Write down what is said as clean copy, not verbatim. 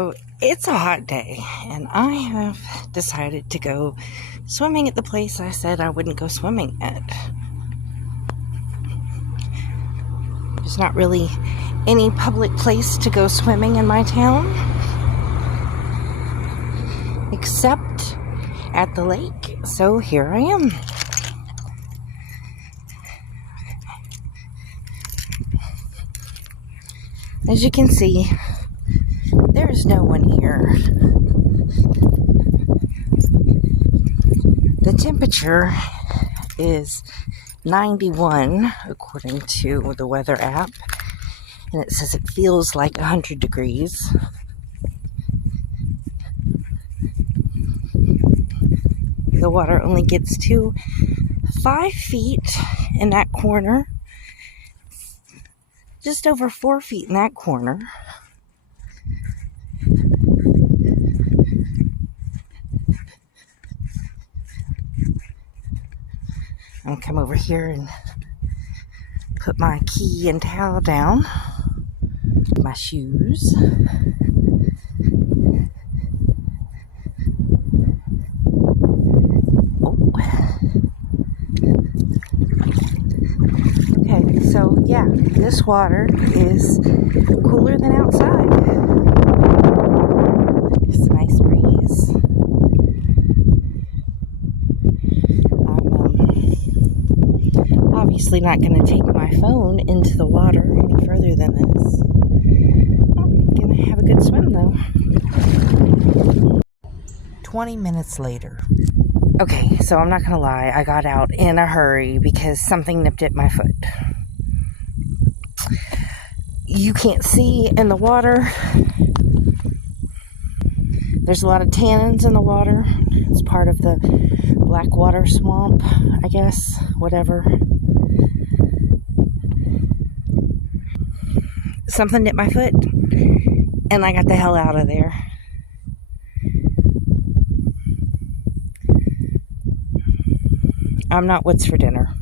So it's a hot day, and I have decided to go swimming at the place I said I wouldn't go swimming at. There's not really any public place to go swimming in my town, except at the lake, so here I am. As you can see, there's no one here. The temperature is 91 according to the weather app, and it says it feels like 100 degrees. The water only gets to 5 feet in that corner, just over 4 feet in that corner. I'll come over here and put my key and towel down, my shoes. Oh. Okay, so yeah, this water is cooler than outside. It's a nice breeze. Obviously not going to take my phone into the water any further than this. I'm going to have a good swim though. 20 minutes later. Okay, so I'm not going to lie, I got out in a hurry because something nipped at my foot. You can't see in the water. There's a lot of tannins in the water. It's part of the Blackwater swamp, I guess, whatever. Something nipped my foot, and I got the hell out of there. I'm not what's for dinner.